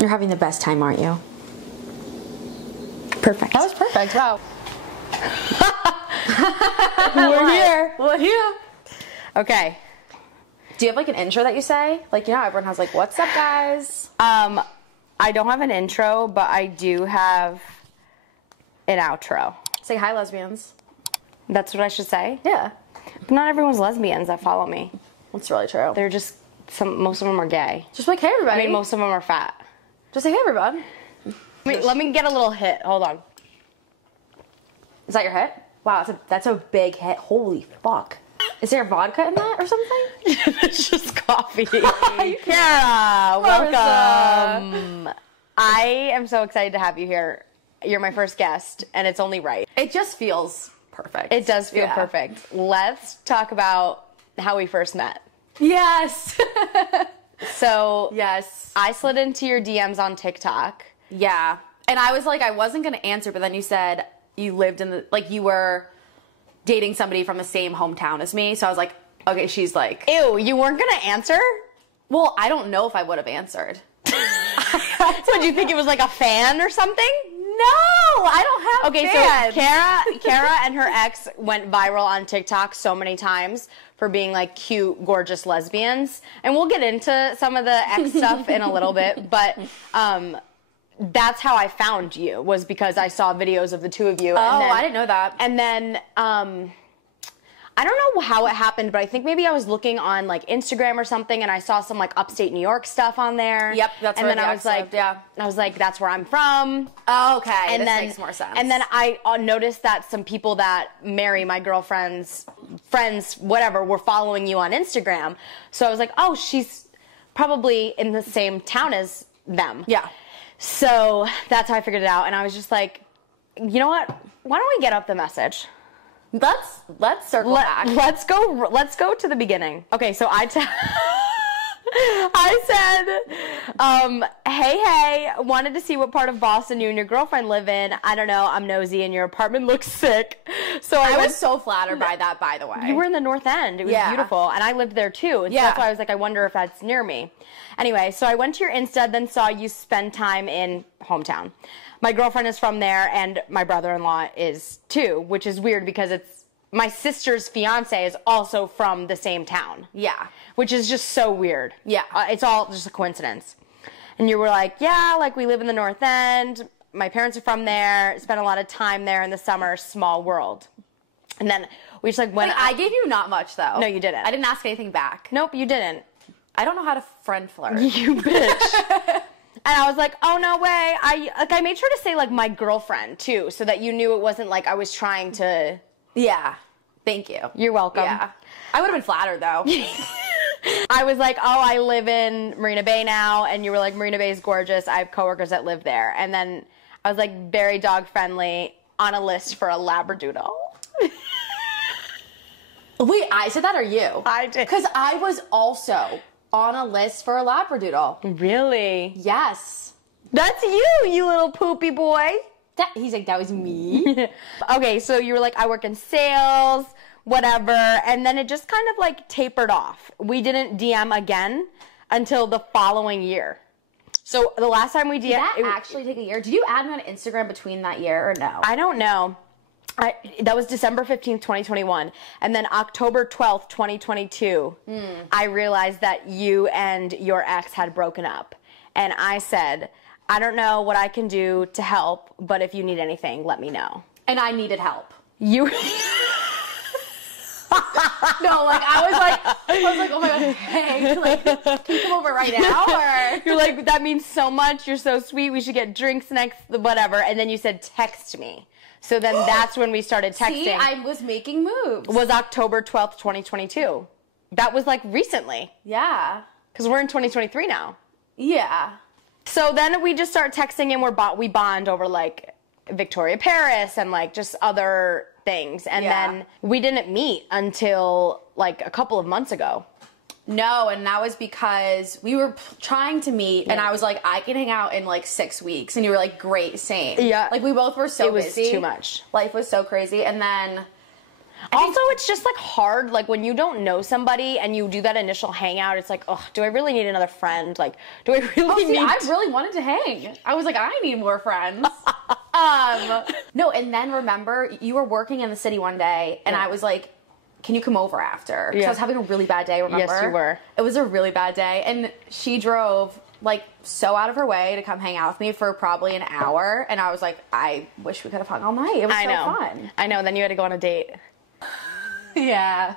You're having the best time, aren't you? Perfect. That was perfect. Wow. We're here. Okay. Do you have like an intro that you say? Like, you know, everyone has like, what's up, guys? I don't have an intro, but I do have an outro. Say hi, lesbians. That's what I should say? Yeah. But not everyone's lesbians that follow me. That's really true. They're just, most of them are gay. Just like, hey, everybody. I mean, most of them are fat. Just say, hey, everybody. Wait, let me get a little hit. Hold on. Is that your hit? Wow, that's a big hit. Holy fuck. Is there vodka in that or something? It's just coffee. Kara, welcome. I am so excited to have you here. You're my first guest, and it's only right. It just feels perfect. It does feel perfect. Let's talk about how we first met. Yes. So, yes. I slid into your DMs on TikTok. Yeah. And I was like, I wasn't going to answer, but then you said you lived in you were dating somebody from the same hometown as me. So I was like, okay, she's like... Ew, you weren't going to answer? Well, I don't know if I would have answered. So did you think it was like a fan or something? No, I don't have fans. So Kara and her ex went viral on TikTok so many times for being like cute, gorgeous lesbians. And we'll get into some of the ex stuff in a little bit, but that's how I found you, was because I saw videos of the two of you. Oh, I didn't know that. And then I don't know how it happened, but I think maybe I was looking on like Instagram or something, and I saw some like upstate New York stuff on there. Yep, that's where I was like, I was like, that's where I'm from. Oh, okay, and this then, makes more sense. And then I noticed that some people that marry my girlfriend's friends, whatever, were following you on Instagram. So I was like, oh, she's probably in the same town as them. Yeah. So that's how I figured it out, and I was just like, you know what? Why don't we get up the message? Let's circle back. Let's go to the beginning. Okay, so I said, hey, wanted to see what part of Boston you and your girlfriend live in. I don't know, I'm nosy and your apartment looks sick. So I was so flattered by that, by the way. You were in the North End. It was beautiful, and I lived there too. So that's why I was like, I wonder if that's near me. Anyway, so I went to your Insta, then saw you spend time in hometown. My girlfriend is from there, and my brother-in-law is too, which is weird because it's my sister's fiance is also from the same town. Yeah. Which is just so weird. Yeah. It's all just a coincidence. And you were like, yeah, like we live in the North End. My parents are from there. Spent a lot of time there in the summer. Small world. And then we just like went. I gave you not much though. No, you didn't. I didn't ask anything back. Nope, you didn't. I don't know how to friend flirt. You bitch. And I was like, oh, no way. I made sure to say, like, my girlfriend, too, so that you knew it wasn't like I was trying to... Yeah. Thank you. You're welcome. Yeah. I would have been flattered, though. I was like, oh, I live in Marina Bay now. And you were like, Marina Bay is gorgeous. I have coworkers that live there. And then I was like, very dog-friendly, on a list for a Labradoodle. Wait, I said that or you? I did. Because I was also... on a list for a Labradoodle. Really? Yes. That's you, you little poopy boy. He's like, that was me? Okay, so you were like, I work in sales, whatever, and then it just kind of like tapered off. We didn't DM again until the following year. So the last time we DM'd... Did that actually take a year? Did you add me on Instagram between that year or no? I don't know. That was December 15th, 2021. And then October 12th, 2022, I realized that you and your ex had broken up. And I said, I don't know what I can do to help, but if you need anything, let me know. And I needed help. You... No, like, I was like, oh my God, hey, like, can you come over right now, or? You're like, that means so much, you're so sweet, we should get drinks next, whatever. And then you said, text me. So then that's when we started texting. See, I was making moves. Was October 12th, 2022. That was like recently. Yeah. Because we're in 2023 now. Yeah. So then we just start texting and we bond over like Victoria Paris and like just other things. And then we didn't meet until like a couple of months ago. No, and that was because we were trying to meet, and I was like, I can hang out in like 6 weeks, and you were like, great, same. Yeah. Like we both were so busy. It was too much. Life was so crazy, and then Also, it's just like hard, like when you don't know somebody and you do that initial hangout, it's like, oh, do I really need another friend? Like, do I really need... I really wanted to hang. I was like, I need more friends. No, and then remember, you were working in the city one day, and I was like, can you come over after? Because I was having a really bad day, remember? Yes, you were. It was a really bad day, and she drove like so out of her way to come hang out with me for probably an hour, and I was like, I wish we could have hung all night. It was fun. I know, then you had to go on a date. Yeah.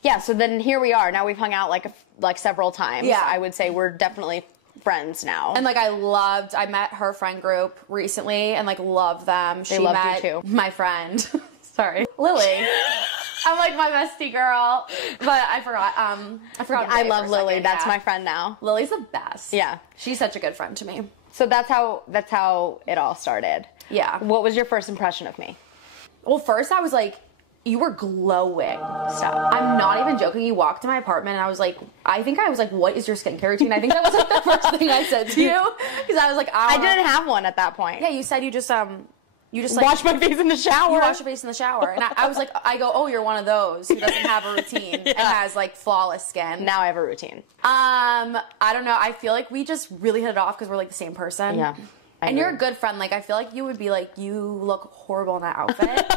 Yeah, so then here we are. Now we've hung out like several times. Yeah. I would say we're definitely friends now. And like I met her friend group recently and like loved them. They loved you too. My friend. Sorry. Lily. I'm like my bestie girl. But I forgot. I love Lily. That's my friend now. Lily's the best. Yeah. She's such a good friend to me. So that's how it all started. Yeah. What was your first impression of me? Well, first I was like, you were glowing. Stop. I'm not even joking. You walked to my apartment and I was like, what is your skincare routine? I think that was like the first thing I said to you. Because I was like, I didn't have one at that point. Yeah, you said you just like, wash my face in the shower. You wash your face in the shower. And I was like, oh, you're one of those who doesn't have a routine and has like flawless skin. Now I have a routine. I don't know. I feel like we just really hit it off because we're like the same person. Yeah. And you're a good friend. Like, I feel like you would be like, you look horrible in that outfit.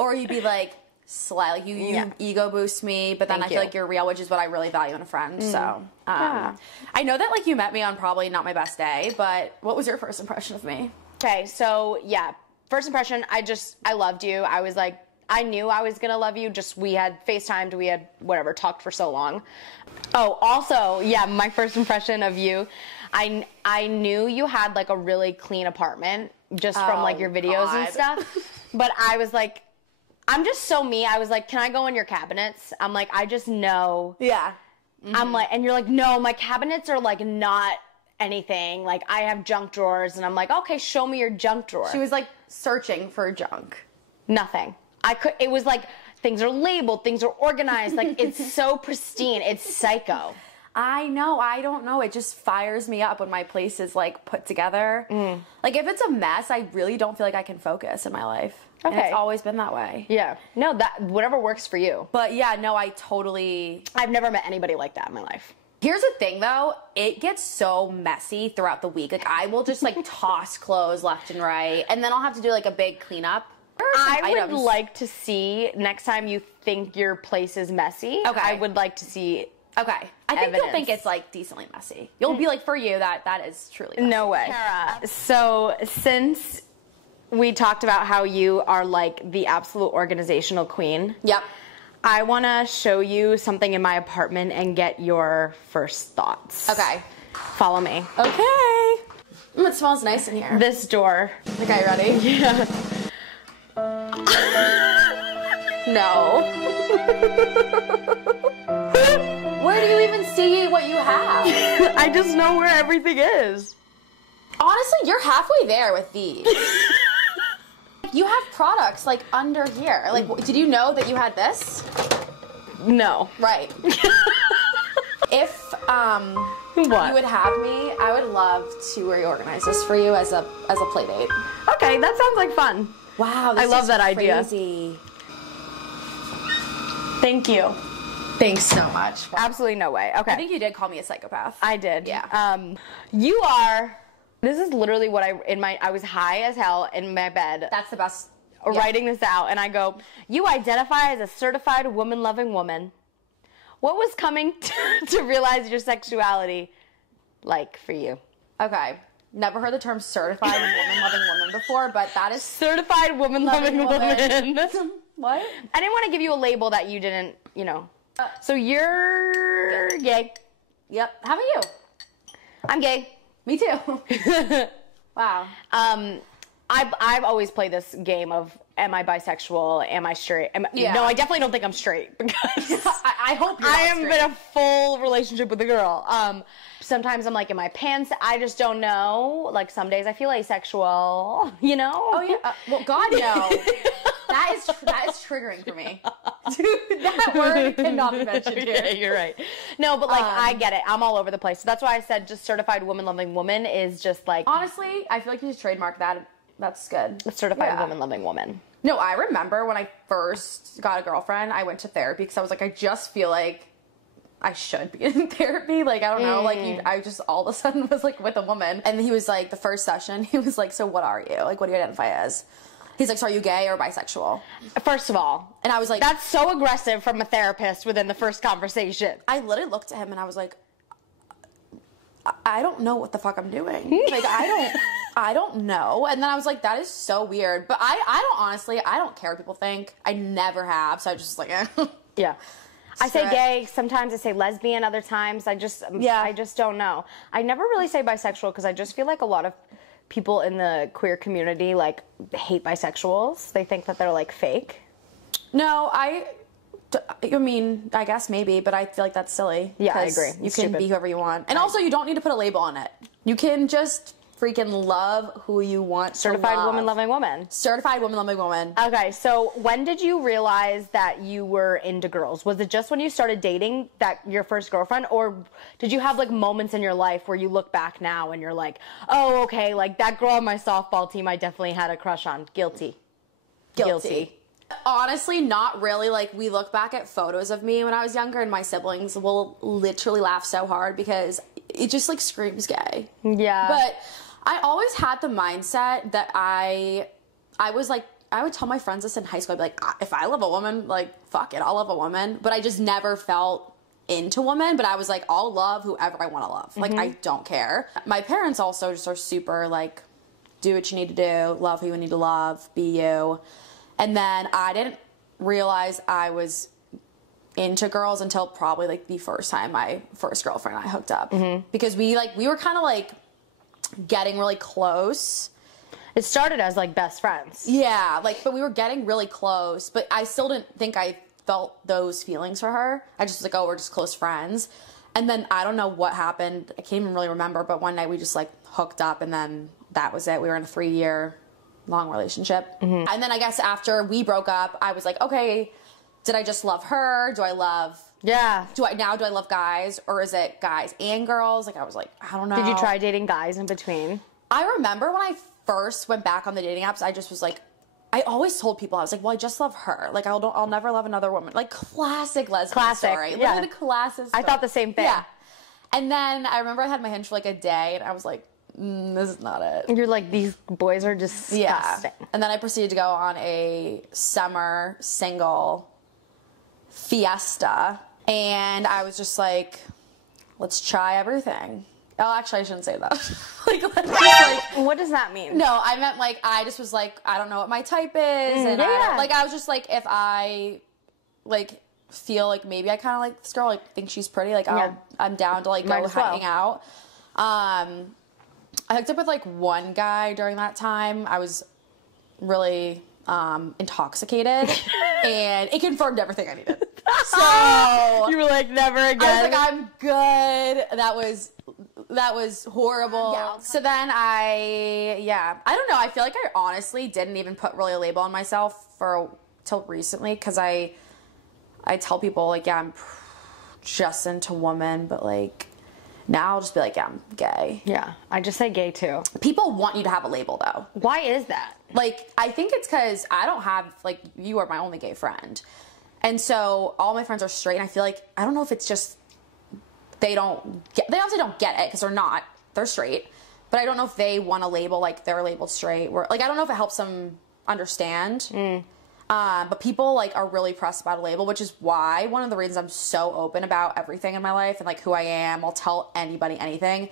Or you'd be like, sly. Like, you ego boost me, but then I feel like you're real, which is what I really value in a friend. So, I know that, like, you met me on probably not my best day, but what was your first impression of me? Okay, so, yeah. First impression, I loved you. I was like, I knew I was going to love you. Just, we had FaceTimed, we had, talked for so long. Oh, also, yeah, my first impression of you, I knew you had, like, a really clean apartment just from, like, your videos and stuff. But I was like, I'm just so me. I was like, can I go in your cabinets? I'm like, I just know. Yeah. Mm-hmm. I'm like, and you're like, no, my cabinets are, like, not anything. Like, I have junk drawers. And I'm like, okay, show me your junk drawer. She was, like, searching for junk. Nothing. It was like, things are labeled, things are organized. Like, it's so pristine. It's psycho. I know. I don't know. It just fires me up when my place is, like, put together. Like, if it's a mess, I really don't feel like I can focus in my life. Okay. And it's always been that way. Yeah. No, whatever works for you. But, yeah, no, I've never met anybody like that in my life. Here's the thing, though. It gets so messy throughout the week. Like, I will just, like, toss clothes left and right, and then I'll have to do, like, a big cleanup. I would like to see, next time you think your place is messy, I would like to see Okay. I think you'll think it's, like, decently messy. You'll be like, for you, that is truly messy. No way. Kara, so since we talked about how you are, like, the absolute organizational queen. Yep. I want to show you something in my apartment and get your first thoughts. Okay. Follow me. Okay. It smells nice in here. This door. Okay, ready? Yeah. No. Where do you even see what you have? I just know where everything is. Honestly, you're halfway there with these. You have products, like, under here. Like, did you know that you had this? No. Right. If, what? you would have me, I would love to reorganize this for you as a play date. Okay, that sounds like fun. Wow, this I love that crazy. Idea. Thank you. Thanks so much. Wow. Absolutely no way. Okay. I think you did call me a psychopath. I did. Yeah. You are... This is literally what I was high as hell in my bed. That's the best. Writing this out, and I go, you identify as a certified woman-loving woman. What was coming to realize your sexuality like for you? Okay. Never heard the term certified woman-loving woman before, but that is... Certified woman-loving woman. What? I didn't want to give you a label that you didn't, So you're gay. Yep. How about you? I'm gay. Me too. Wow. I've always played this game of, am I bisexual? Am I straight? No, I definitely don't think I'm straight because I hope you're I not am straight. in a full relationship with a girl. Sometimes I'm like, am I pants? I just don't know. Like some days I feel asexual, Oh yeah. Well, God no. That is triggering for me. Dude, that word cannot be mentioned here. Yeah, you're right. No, but like I get it. I'm all over the place. So that's why I said just certified woman-loving woman is just like... Honestly, I feel like you should trademark that. That's good. Certified woman-loving woman. No, I remember when I first got a girlfriend, I went to therapy because I was like, I just feel like I should be in therapy. Like, I don't know. Like, I just all of a sudden was like with a woman. And he was like, the first session, he was like, so what are you? Like, what do you identify as? He's like, so are you gay or bisexual? First of all. And I was like, that's so aggressive from a therapist within the first conversation. I literally looked at him and I was like, I don't know what the fuck I'm doing. Like, I don't know. And then I was like, that is so weird. But I don't honestly, I don't care what people think. I never have. So I just like, Yeah. I say gay, sometimes I say lesbian, other times I just don't know. I never really say bisexual because I just feel like a lot of people in the queer community like hate bisexuals. They think that they're like fake. No, I mean, I guess maybe, but I feel like that's silly. Yeah, I agree. You can be whoever you want. And also, you don't need to put a label on it. You can just freaking love who you want to Certified love. woman loving woman. Certified woman loving woman. Okay, so when did you realize that you were into girls? Was it just when you started dating that your first girlfriend, or did you have like moments in your life where you look back now and you're like, oh, okay, like that girl on my softball team I definitely had a crush on. Guilty. Honestly, not really. Like, we look back at photos of me when I was younger and my siblings will literally laugh so hard because it just like screams gay. Yeah. But I always had the mindset that I was like, I would tell my friends this in high school. I'd be like, if I love a woman, like, fuck it, I'll love a woman. But I just never felt into women. But I was like, I'll love whoever I want to love. Like, I don't care. My parents also just are super like, do what you need to do, love who you need to love, be you. And then I didn't realize I was into girls until probably like the first time my first girlfriend and I hooked up. Because we were kind of like getting really close. It started as like best friends. Yeah, like, but we were getting really close, but I still didn't think I felt those feelings for her. I just was like, oh, we're just close friends. And then I don't know what happened. I can't even really remember, but one night we just like hooked up and then that was it. We were in a 3-year long relationship. And then I guess after we broke up, I was like, okay, did I just love her? Do I love... Yeah. Do I love guys, or is it guys and girls? Like, I was like, I don't know. Did you try dating guys in between? I remember when I first went back on the dating apps, I just was like, I always told people, I was like, well, I just love her. Like, I'll never love another woman. Like, classic lesbian story. Yeah. Literally the classic story. I thought the same thing. Yeah. And then I remember I had my hinge for like a day, and I was like, this is not it. You're like, these boys are disgusting. Yeah. And then I proceeded to go on a summer single fiesta. And I was just like, let's try everything. Oh, actually, I shouldn't say that. Like, let's just like... What does that mean? No, I meant like, I just was like, I don't know what my type is. And I was just like, if I like feel like maybe I kind of like this girl, like think she's pretty, like I'm down to like go hang out. I hooked up with like one guy during that time. I was really intoxicated and it confirmed everything I needed. So you were like, never again. I was like, I'm good. That was horrible. Yeah. So then I don't know. I feel like I honestly didn't even put really a label on myself till recently, because I tell people like, yeah, I'm just into women, but like now I'll just be like, yeah, I'm gay. Yeah, I just say gay too. People want you to have a label though. Why is that? Like, I think it's because I don't have, like, you are my only gay friend. And so all my friends are straight, and I feel like, I don't know if it's just they obviously don't get it because they're straight, but I don't know if they want to label like they're labeled straight, or like I don't know if it helps them understand. But people like are really pressed about a label, which is why one of the reasons I'm so open about everything in my life and like who I am. I'll tell anybody anything,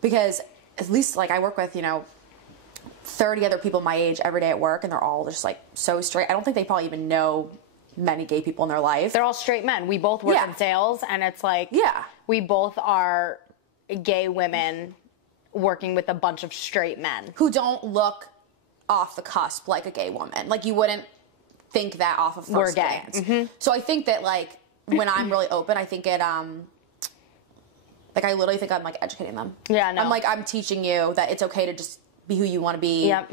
because at least like I work with 30 other people my age every day at work, and they're all just like so straight. I don't think they probably even know many gay people in their life. They're all straight men. We both work in sales, and it's like, we both are gay women working with a bunch of straight men who don't look off the cusp like a gay woman. Like, you wouldn't think that off of first glance. So I think that like when I'm really open, I think it like I literally think I'm like educating them. Yeah, no. I'm like, I'm teaching you that it's okay to just be who you want to be. Yep.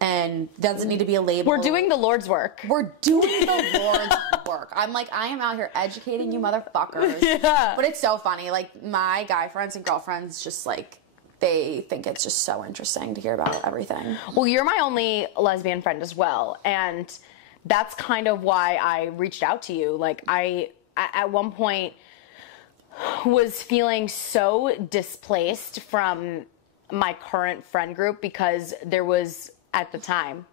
And doesn't need to be a label. We're doing the Lord's work. We're doing the Lord's work. I'm like, I am out here educating you motherfuckers. Yeah. But it's so funny. Like, my guy friends and girlfriends just like, they think it's just so interesting to hear about everything. Well, you're my only lesbian friend as well, and that's kind of why I reached out to you. Like, I at one point was feeling so displaced from my current friend group because there was, at the time,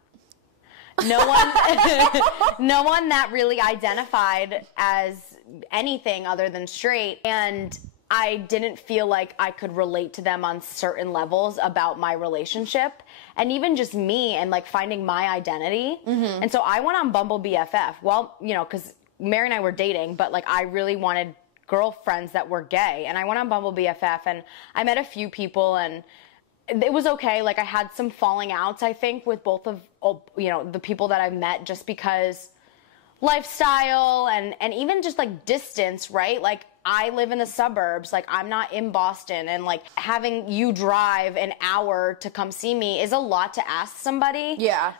no one that really identified as anything other than straight, and I didn't feel like I could relate to them on certain levels about my relationship and even just me and like finding my identity. Mm-hmm. And so I went on Bumble BFF. Well, you know, because Mary and I were dating, but like I really wanted girlfriends that were gay, and I went on Bumble BFF and I met a few people, and it was okay. Like, I had some falling outs, I think, with both of, you know, the people that I met, just because lifestyle and even just like distance, right? Like, I live in the suburbs, like I'm not in Boston, and like having you drive an hour to come see me is a lot to ask somebody. Yeah.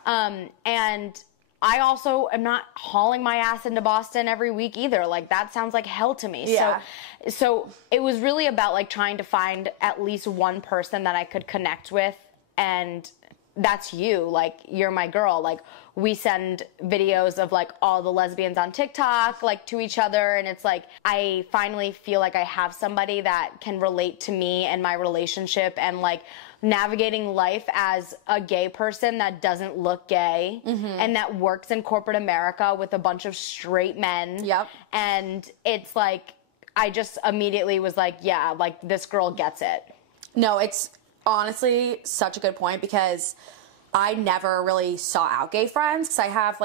And I also am not hauling my ass into Boston every week either. Like, that sounds like hell to me. Yeah. So it was really about like trying to find at least one person that I could connect with, and that's you. Like, you're my girl. Like, we send videos of like all the lesbians on TikTok like to each other, and it's like I finally feel like I have somebody that can relate to me and my relationship and like navigating life as a gay person that doesn't look gay, mm-hmm. and that works in corporate America with a bunch of straight men. Yep. And it's like I just immediately was like, yeah, like this girl gets it. No, it's honestly such a good point, because I never really saw out gay friends, because I have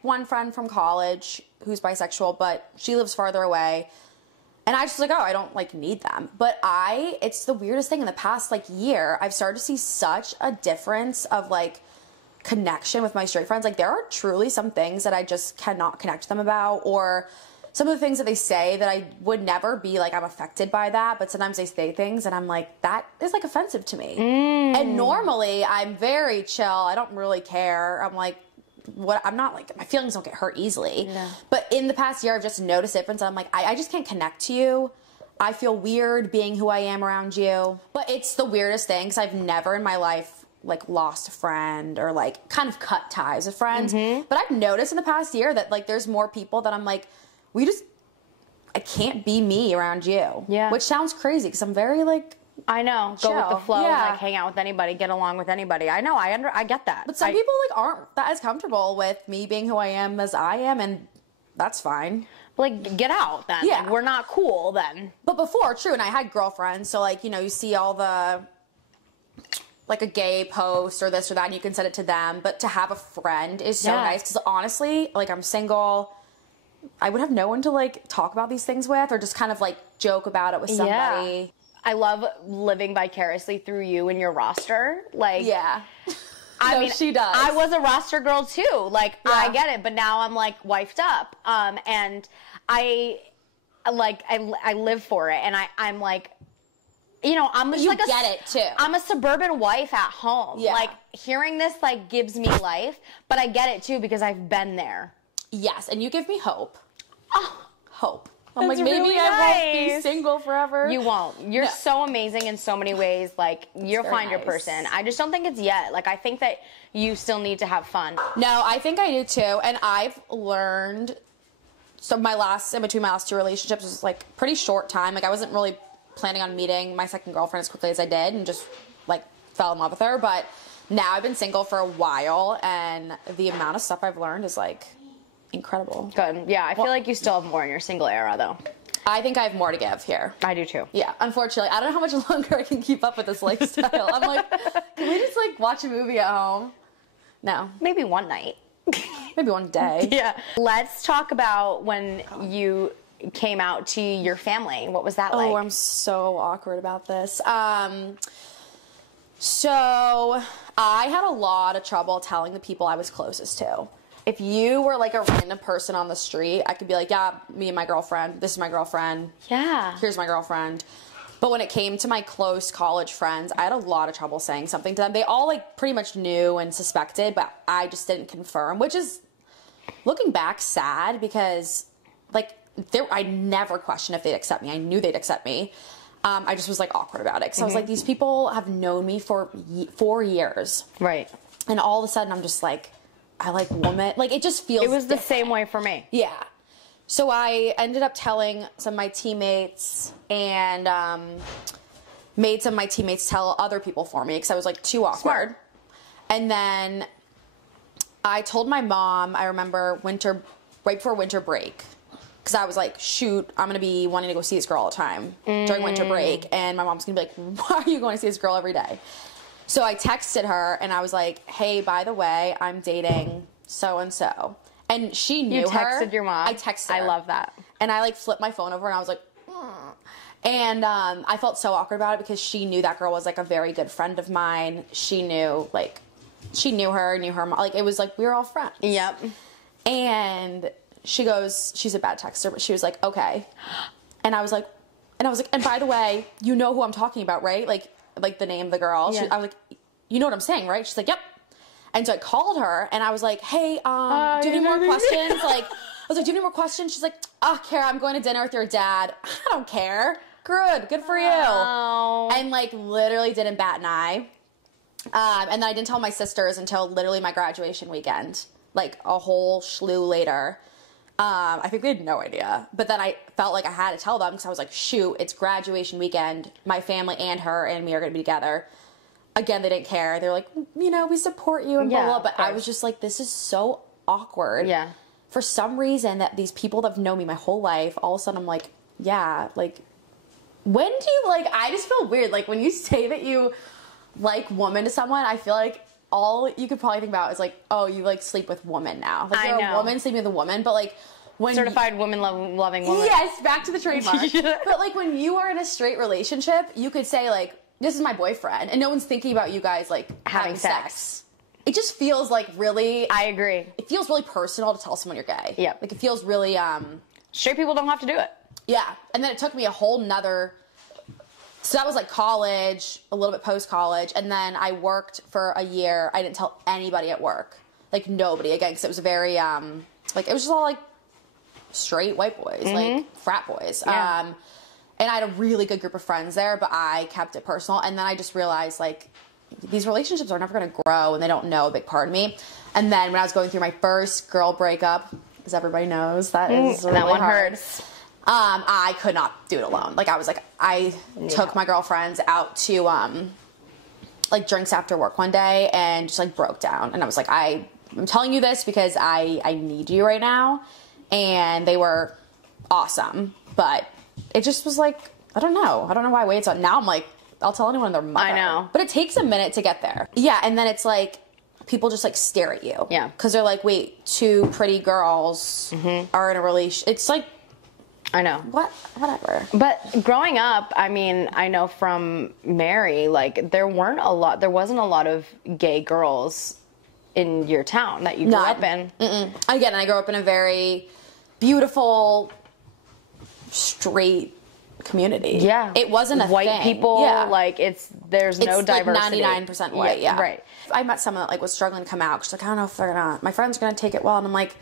one friend from college who's bisexual, but she lives farther away. And I just was like, oh, I don't like need them. But it's the weirdest thing in the past like year, I've started to see such a difference of like connection with my straight friends. Like, there are truly some things that I just cannot connect to them about, or some of the things that they say that I would never be like, I'm affected by that, but sometimes they say things and I'm like, that is like offensive to me. And normally I'm very chill. I don't really care. I'm like, what? I'm not like, my feelings don't get hurt easily. No. But in the past year, I've just noticed it. And I'm like, I just can't connect to you. I feel weird being who I am around you. But it's the weirdest thing, because I've never in my life like lost a friend or like kind of cut ties with friends. Mm-hmm. But I've noticed in the past year that like there's more people that I'm like, I can't be me around you. Yeah. Which sounds crazy, because I'm very like, I know. Chill. Go with the flow, yeah. And like hang out with anybody, get along with anybody. I know. I get that. But some people like aren't that as comfortable with me being who I am as I am, and that's fine. Like, get out then. Yeah. Like, we're not cool then. But before, true, and I had girlfriends, so like, you know, you see all the like a gay post or this or that, and you can send it to them. But to have a friend is so nice, because honestly, like, I'm single. I would have no one to like talk about these things with, or just kind of like joke about it with somebody. Yeah. I love living vicariously through you and your roster. Like, yeah. I mean, she does. I was a roster girl too. Like, yeah. I get it, but now I'm like wifed up. And I live for it, and I'm like, you know, I'm just like get it too. I'm a suburban wife at home. Yeah. Like, hearing this like gives me life, but I get it too because I've been there. Yes, and you give me hope. Oh, hope. I'm like, maybe really I won't be single forever. You won't. You're so amazing in so many ways. Like, you'll find your person. I just don't think it's yet. Like, I think that you still need to have fun. No, I think I do too. And I've learned, so in between my last two relationships was like pretty short time. Like, I wasn't really planning on meeting my second girlfriend as quickly as I did, and just like fell in love with her. But now I've been single for a while, and the amount of stuff I've learned is like incredible. Good. Yeah, I feel like you still have more in your single era, though. I think I have more to give here. I do, too. Yeah, unfortunately. I don't know how much longer I can keep up with this lifestyle. I'm like, can we just, like, watch a movie at home? No. Maybe one night. Maybe one day. Yeah. Let's talk about when you came out to your family. What was that like? Oh, I'm so awkward about this. So I had a lot of trouble telling the people I was closest to. If you were like a random person on the street, I could be like, yeah, me and my girlfriend. This is my girlfriend. Yeah. Here's my girlfriend. But when it came to my close college friends, I had a lot of trouble saying something to them. They all like pretty much knew and suspected, but I just didn't confirm, which is, looking back, sad, because like I never questioned if they'd accept me. I knew they'd accept me. I just was like awkward about it. Because I was like, these people have known me for 4 years. Right. And all of a sudden I'm just like, I like women. Like, it just feels It was different. the same way for me. Yeah. So I ended up telling some of my teammates and made some of my teammates tell other people for me because I was like too awkward. Smart. And then I told my mom, I remember right before winter break, because I was like, shoot, I'm going to be wanting to go see this girl all the time during winter break. And my mom's going to be like, why are you going to see this girl every day? So I texted her and I was like, hey, by the way, I'm dating so-and-so. And she knew her. You texted your mom? I texted her. I love that. And I like flipped my phone over and I was like, and I felt so awkward about it because she knew that girl was like a very good friend of mine. She knew her mom. Like, it was like we were all friends. Yep. And she goes, she's a bad texter, but she was like, okay. And I was like, and by the way, you know who I'm talking about, right? Like the name of the girl. Yeah. I was like, you know what I'm saying, right? She's like, yep. And so I called her and I was like, hey, do you have any more questions? Like, I was like, do you have any more questions? She's like, Kara, I'm going to dinner with your dad. I don't care. Good for you. Oh. And like literally didn't bat an eye. And then I didn't tell my sisters until literally my graduation weekend, like a whole slew later. I think they had no idea. But then I felt like I had to tell them because I was like, shoot, it's graduation weekend. My family and her and me are going to be together. Again, they didn't care. They're like, we support you and blah, blah. But I was just like, this is so awkward. Yeah. For some reason that these people that have known me my whole life, all of a sudden I'm like, yeah, like, when do you, like, I just feel weird. Like, when you say that you like woman to someone, I feel like all you could probably think about is like, oh, you like sleep with woman now. Like, you're a woman sleeping with a woman, but like, when certified loving woman. Yes, back to the trademark. But like, when you are in a straight relationship, you could say like, this is my boyfriend, and no one's thinking about you guys like having sex. It just feels like really. I agree. It feels really personal to tell someone you're gay. Yeah. Like, it feels really. Straight people don't have to do it. Yeah, and then it took me a whole nother. So that was like college, a little bit post college, and then I worked for a year. I didn't tell anybody at work, like nobody again, because it was a very like it was just all like straight white boys, like frat boys. Yeah. And I had a really good group of friends there, but I kept it personal. And then I just realized, like, these relationships are never going to grow, and they don't know a big part of me. And then when I was going through my first girl breakup, as everybody knows, that is really that one hard. hurts. I could not do it alone. Like, I took my girlfriends out to, like, drinks after work one day and just, like, broke down. And I was like, I'm telling you this because I need you right now. And they were awesome, but it just was like, I don't know why I waited. So now I'm like, I'll tell anyone their mother. I know. But it takes a minute to get there. Yeah, and then it's like, people just like stare at you. Yeah. Because they're like, wait, two pretty girls are in a relationship. It's like, I know. Whatever. But growing up, I mean, I know from Mary, like, there wasn't a lot of gay girls in your town that you grew up in. Again, I grew up in a very beautiful, straight community. Yeah. It wasn't a white thing. people, Yeah. like, there's no diversity. Like 99% white, yeah. Right. I met someone that like was struggling to come out. She's like, I don't know if my friends are going to take it well. And I'm like,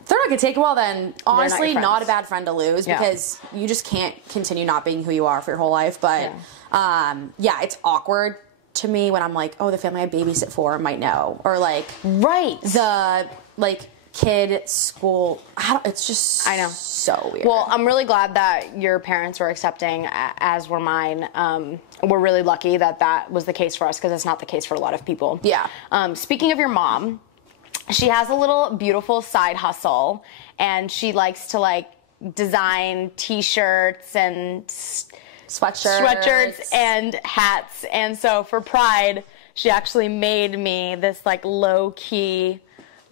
if they're not going to take it well, then honestly, not a bad friend to lose because you just can't continue not being who you are for your whole life. But it's awkward to me when I'm like, oh, the family I babysit for might know. Or like, the like kid school. It's just so weird. Well, I'm really glad that your parents were accepting, as were mine. We're really lucky that was the case for us because it's not the case for a lot of people. Yeah. Speaking of your mom, she has a little beautiful side hustle, and she likes to like design T-shirts and sweatshirts and hats. And so for Pride, she actually made me this like low-key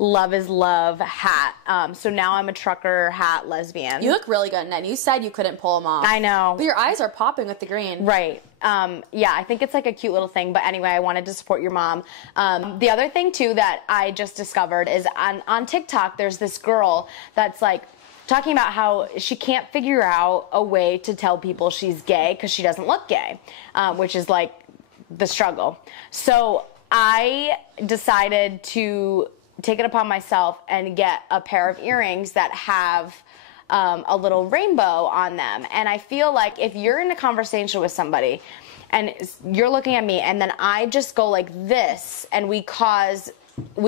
Love is Love hat. So now I'm a trucker hat lesbian. You look really good in it. You said you couldn't pull them off. I know. But your eyes are popping with the green. Right. Yeah, I think it's like a cute little thing. But anyway, I wanted to support your mom. The other thing, too, that I just discovered is on TikTok, there's this girl that's like talking about how she can't figure out a way to tell people she's gay because she doesn't look gay, which is like the struggle. So I decided to take it upon myself and get a pair of earrings that have a little rainbow on them. And I feel like if you're in a conversation with somebody and you're looking at me and then I just go like this and we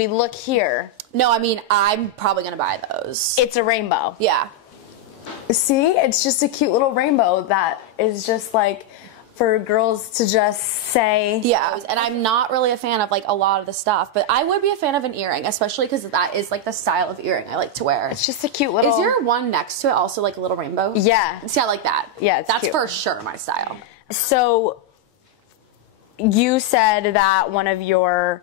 look here. No, I mean, I'm probably going to buy those. It's a rainbow. Yeah. See, it's just a cute little rainbow that is just like for girls to just say. Yeah, and I'm not really a fan of like a lot of the stuff, but I would be a fan of an earring, especially because that is like the style of earring I like to wear. It's just a cute little. Is your one next to it also like a little rainbow? Yeah. See, I like that. Yeah, that's cute. For sure my style. So you said that one of your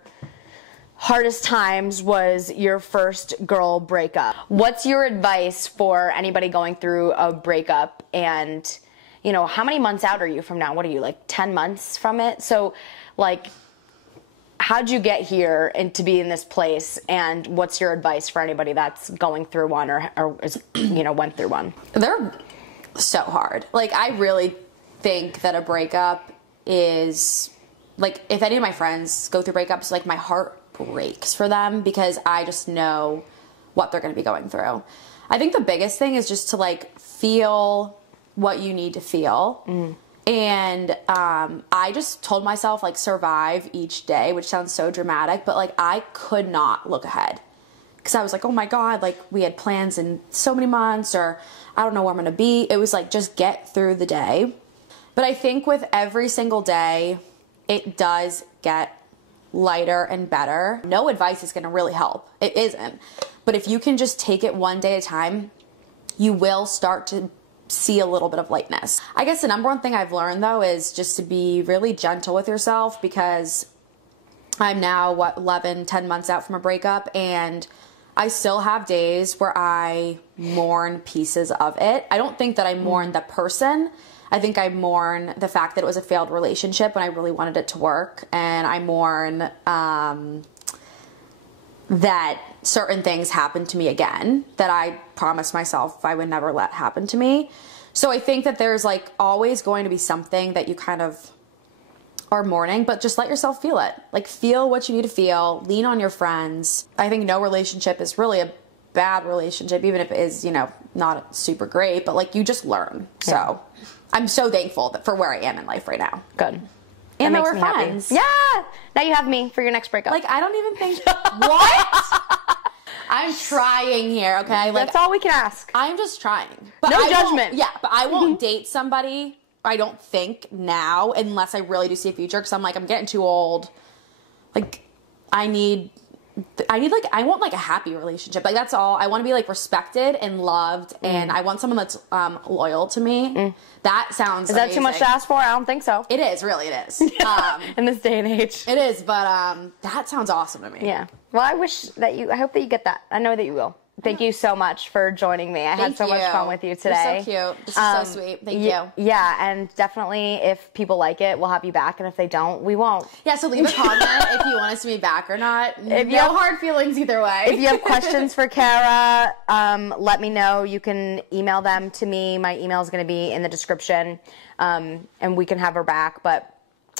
hardest times was your first girl breakup. What's your advice for anybody going through a breakup? And, you know, how many months out are you from now? What are you, like 10 months from it? So, like, how'd you get here and to be in this place? And what's your advice for anybody that's going through one or is, you know, went through one? They're so hard. Like, I really think that a breakup is, like, if any of my friends go through breakups, like, my heart breaks for them because I just know what they're going to be going through. I think the biggest thing is just to like feel what you need to feel. And I just told myself like survive each day, which sounds so dramatic, but like I could not look ahead because I was like, oh my God, like we had plans in so many months, or I don't know where I'm going to be. It was like just get through the day. But I think with every single day, it does get lighter and better. No advice is going to really help. It isn't. But if you can just take it one day at a time, you will start to see a little bit of lightness. I guess the number one thing I've learned though is just to be really gentle with yourself, because I'm now 10 months out from a breakup, and I still have days where I mourn pieces of it. I don't think that I mourn the person. I think I mourn the fact that it was a failed relationship when I really wanted it to work. And I mourn that certain things happened to me again that I promised myself I would never let happen to me. So I think that there's like always going to be something that you kind of are mourning, but just let yourself feel it. Like feel what you need to feel, lean on your friends. I think no relationship is really a bad relationship, even if it is, you know, not super great, but like you just learn. Yeah. So I'm so thankful for where I am in life right now. Good. And that we're friends. Yeah. Now you have me for your next breakup. Like, I don't even think... What? I'm trying here, okay? Like, that's all we can ask. I'm just trying. But no judgment. Yeah, but I won't date somebody, I don't think, now, unless I really do see a future, because I'm like, I'm getting too old. Like, I want like a happy relationship. Like that's all. I want to be like respected and loved, and I want someone that's loyal to me. That sounds. Is that too much to ask for? I don't think so. It is, really. It is. In this day and age, it is. But that sounds awesome to me. Yeah. Well, I hope that you get that. I know that you will. Thank you so much for joining me. I had so much fun with you today. You're so cute. This is so sweet. Thank you. Yeah, and definitely if people like it, we'll have you back, and if they don't, we won't. Yeah, so leave a comment if you want us to be back or not. No hard feelings either way. If you have questions for Kara, let me know. You can email them to me. My email is going to be in the description, and we can have her back, but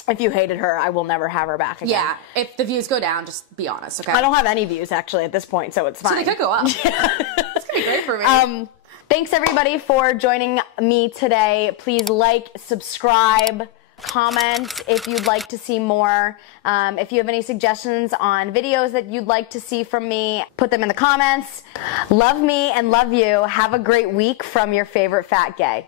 if you hated her, I will never have her back again. Yeah, if the views go down, just be honest, okay? I don't have any views, actually, at this point, so it's fine. So they could go up. It's going to be great for me. Thanks, everybody, for joining me today. Please like, subscribe, comment if you'd like to see more. If you have any suggestions on videos that you'd like to see from me, put them in the comments. Love me and love you. Have a great week from your favorite fat gay.